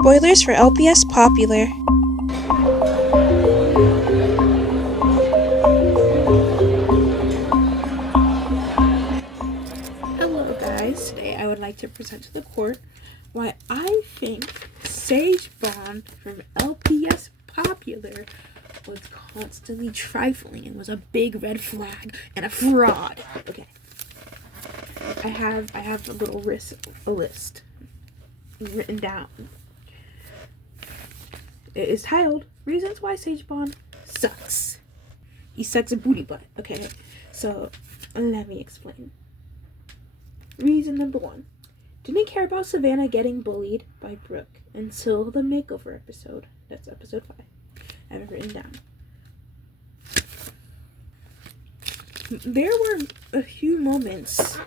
Spoilers for LPS Popular. Hello guys, today I would like to present to the court why I think Sage Bond from LPS Popular was constantly trifling and was a big red flag and a fraud. Okay. I have a little list written down. It is titled Reasons Why Sage Bond Sucks. He sucks a booty butt. Okay, so let me explain. Reason number 1. Didn't care about Savannah getting bullied by Brooke until the makeover episode. That's episode 5. I have it written down. There were a few moments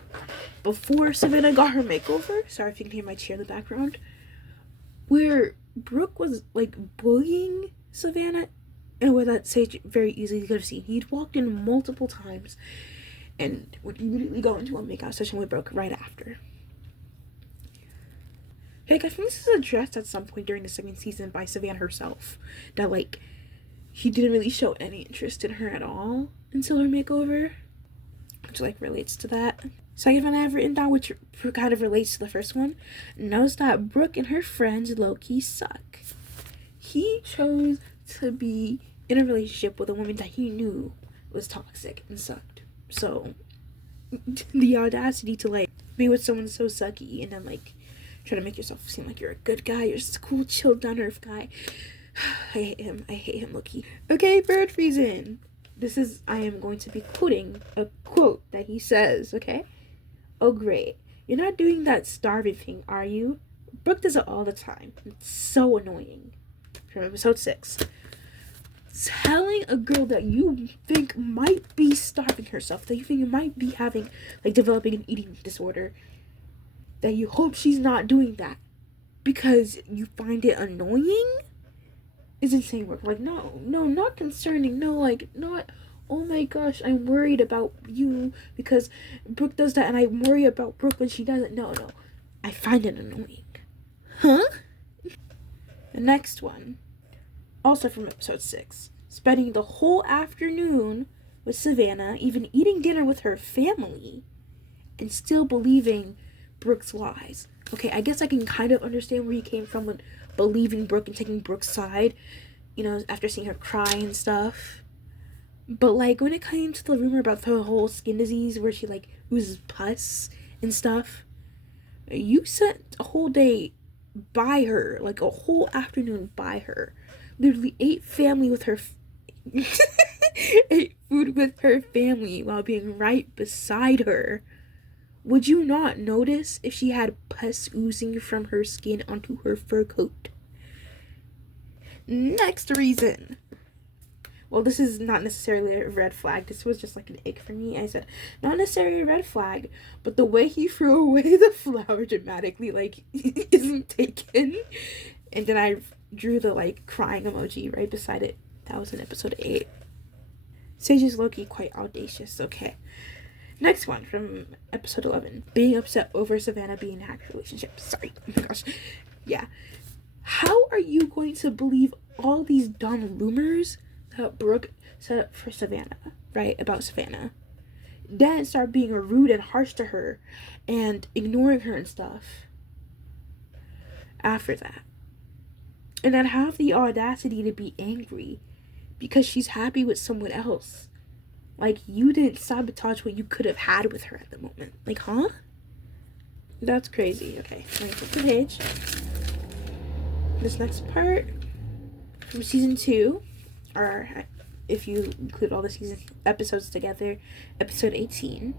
before Savannah got her makeover. Sorry if you can hear my chair in the background. Where Brooke was like bullying Savannah in a way that Sage very easily could have seen. He'd walked in multiple times and would immediately go into a makeout session with Brooke right after. Heck, I think this is addressed at some point during the second season by Savannah herself. That like he didn't really show any interest in her at all until her makeover, which like relates to that. Second one I have written down, which kind of relates to the first one, knows that Brooke and her friends low-key suck. He chose to be in a relationship with a woman that he knew was toxic and sucked. So, the audacity to like be with someone so sucky and then like try to make yourself seem like you're a good guy, you're just a cool, chill, down-to-earth guy. I hate him, low-key. Okay, third reason. I am going to be quoting a quote that he says, okay? Oh, great. You're not doing that starving thing, are you? Brooke does it all the time. It's so annoying. From episode 6. Telling a girl that you think might be starving herself, that you think you might be having, like, developing an eating disorder, that you hope she's not doing that because you find it annoying is insane work. Like, no, not concerning. No, like, not, oh my gosh, I'm worried about you because Brooke does that and I worry about Brooke when she doesn't. No. I find it annoying. Huh? The next one, also from episode 6, spending the whole afternoon with Savannah, even eating dinner with her family, and still believing Brooke's lies. Okay, I guess I can kind of understand where he came from with believing Brooke and taking Brooke's side, you know, after seeing her cry and stuff. But, like, when it came to the rumor about the whole skin disease where she, like, oozes pus and stuff, you spent a whole day by her, like, a whole afternoon by her. Literally ate family with her, ate food with her family while being right beside her. Would you not notice if she had pus oozing from her skin onto her fur coat? Next reason. Well, this is not necessarily a red flag. This was just like an ick for me. I said, not necessarily a red flag, but the way he threw away the flower dramatically, like, isn't taken. And then I drew the, like, crying emoji right beside it. That was in episode 8. Sage is low-key quite audacious, okay. Next one from episode 11. Being upset over Savannah being in a happy relationship. Sorry. Oh my gosh. Yeah. How are you going to believe all these dumb rumors that Brooke set up for Savannah, right? About Savannah. Then start being rude and harsh to her and ignoring her and stuff after that. And then have the audacity to be angry because she's happy with someone else. Like, you didn't sabotage what you could have had with her at the moment. Like, huh? That's crazy. Okay, let me flip the page. This next part from season 2, or if you include all the season episodes together, episode 18.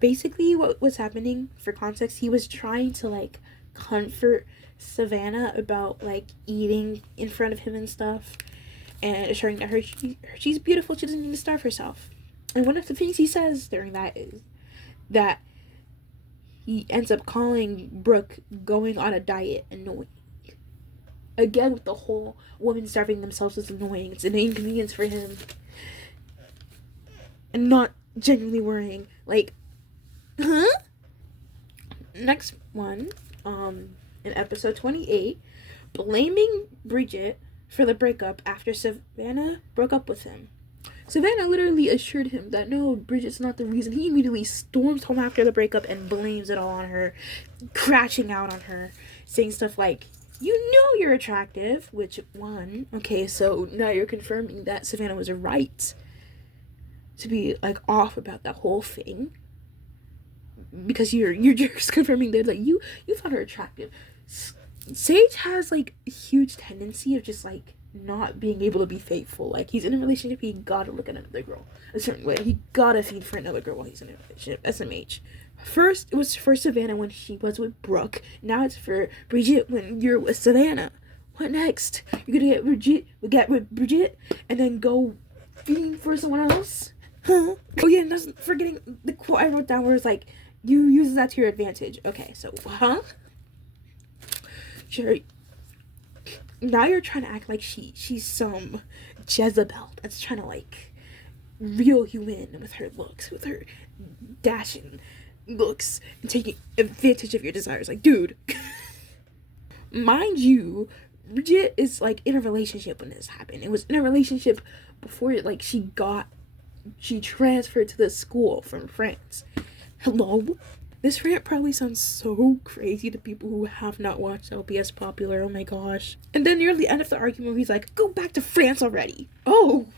Basically, what was happening, for context, he was trying to, like, comfort Savannah about, like, eating in front of him and stuff, and assuring that she's beautiful, she doesn't need to starve herself. And one of the things he says during that is that he ends up calling Brooke going on a diet annoying. Again, with the whole women starving themselves is annoying. It's an inconvenience for him. And not genuinely worrying. Like, huh? Next one, in episode 28, blaming Bridget for the breakup after Savannah broke up with him. Savannah literally assured him that no, Bridget's not the reason. He immediately storms home after the breakup and blames it all on her, crashing out on her, saying stuff like, you know you're attractive, which one. Okay, so now you're confirming that Savannah was right to be like off about that whole thing, because you're just confirming that like you found her attractive. Sage has like a huge tendency of just like not being able to be faithful. Like, he's in a relationship, he gotta look at another girl a certain way. He gotta feed for another girl while he's in a relationship. SMH. First, it was for Savannah when he was with Brooke. Now it's for Bridget when you're with Savannah. What next? You're gonna get with Bridget and then go feeding for someone else? Huh? Oh yeah, and that's forgetting the quote I wrote down where it's like, you use that to your advantage. Okay, so, huh? Sure. Now you're trying to act like she's some Jezebel that's trying to like reel you in with her looks, with her dashing looks, and taking advantage of your desires. Like, dude, mind you, Bridget is like in a relationship when this happened. It was in a relationship before like she transferred to the school from France. Hello? This rant probably sounds so crazy to people who have not watched LPS Popular. Oh my gosh. And then near the end of the argument, he's like, go back to France already. Oh.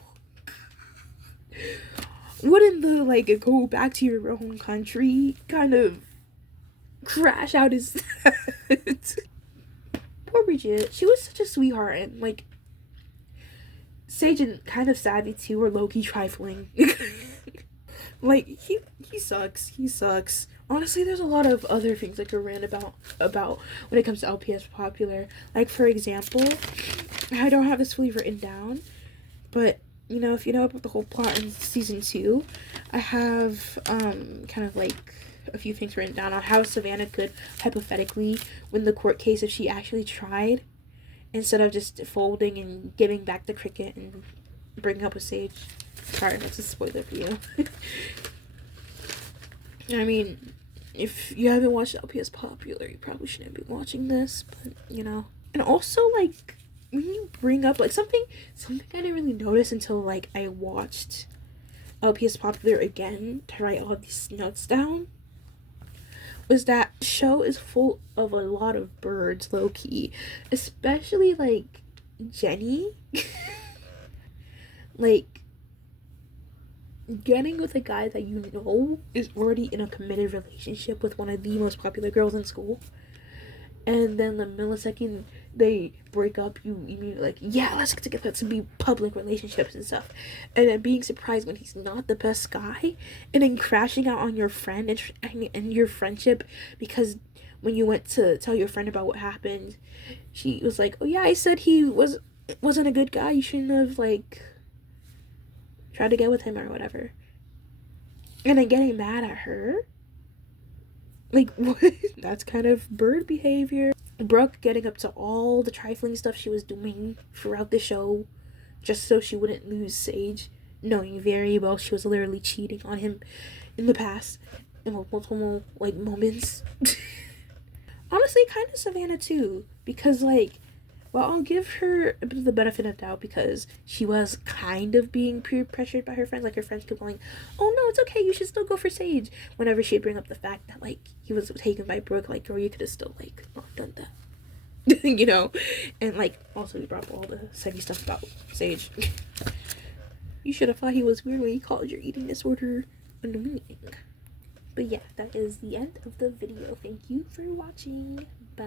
Wouldn't the, like, go back to your own country kind of crash out his head? Poor Bridget. She was such a sweetheart, and, like, Sage and kind of savvy too, or low-key trifling. Like, he sucks. He sucks. Honestly, there's a lot of other things I could rant about when it comes to LPS Popular. Like, for example, I don't have this fully written down, but, you know, if you know about the whole plot in season 2, I have, kind of, like, a few things written down on how Savannah could, hypothetically, win the court case if she actually tried, instead of just folding and giving back the cricket and breaking up with Sage. Sorry, that's a spoiler for you. I mean, if you haven't watched LPS Popular, you probably shouldn't be watching this, but, you know. And also, like, when you bring up, like, something I didn't really notice until, like, I watched LPS Popular again to write all these notes down, was that the show is full of a lot of birds, low-key. Especially, like, Jenny. Like, getting with a guy that you know is already in a committed relationship with one of the most popular girls in school, and then the millisecond they break up, you immediately like, yeah, let's get together, to be public relationships and stuff, and then being surprised when he's not the best guy, and then crashing out on your friend and your friendship, because when you went to tell your friend about what happened, she was like, oh yeah, I said he wasn't a good guy, you shouldn't have like tried to get with him or whatever. And then getting mad at her. Like, what? That's kind of bird behavior. Brooke getting up to all the trifling stuff she was doing throughout the show just so she wouldn't lose Sage, knowing very well she was literally cheating on him in the past in multiple, like, moments. Honestly, kind of Savannah too, because, like, well, I'll give her a bit of the benefit of doubt because she was kind of being peer pressured by her friends. Like, her friends kept going, oh no, it's okay, you should still go for Sage. Whenever she'd bring up the fact that, like, he was taken by Brooke, like, girl, you could have still, like, not done that. You know? And, like, also he brought up all the sexy stuff about Sage. You should have thought he was weird when he called your eating disorder annoying. But yeah, that is the end of the video. Thank you for watching. Bye.